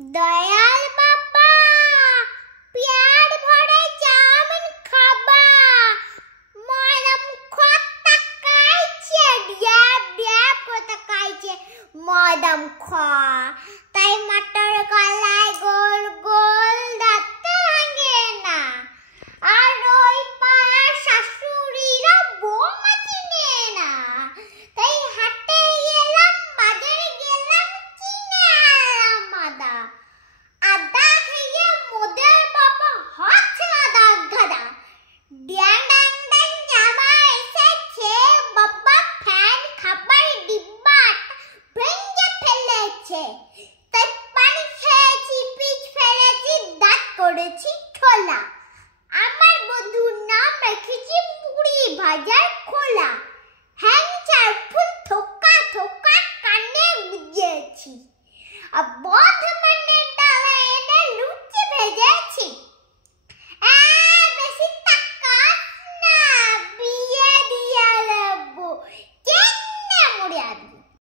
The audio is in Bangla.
দয়াল বাবা পেট ভরে চাউমিন খাবা ময়দা মুখ তাকাইছে ড্যাব ড্যাব করে তাকাইছে ময়দা মুখ তাই মটর গলায় গোল গোল দাঁত ভাঙে না আর ওই পাড়ার শাশুড়িরা বৌমা চিনে না তাই হাটে গেলাম বাজারে গেলাম কিনে আনলাম আদা খেয়ে মোদের বাবা হচ্ছে আদা গাদা ড্যাং ড্যাং ড্যাং জামা এসেছে বাবা ফ্যান খাবার ডিব্বা ভেঙে ফেলেছে তাই পানি খেয়েছি পিচ ফেলেছি দাঁত করেছি ঠোলা আমার বন্ধুর নাম রেখেছি মুড়ি ভাজার খোলা হ্যাংচার ফুল থোকা থোকা কানে গুজেছি আর বধ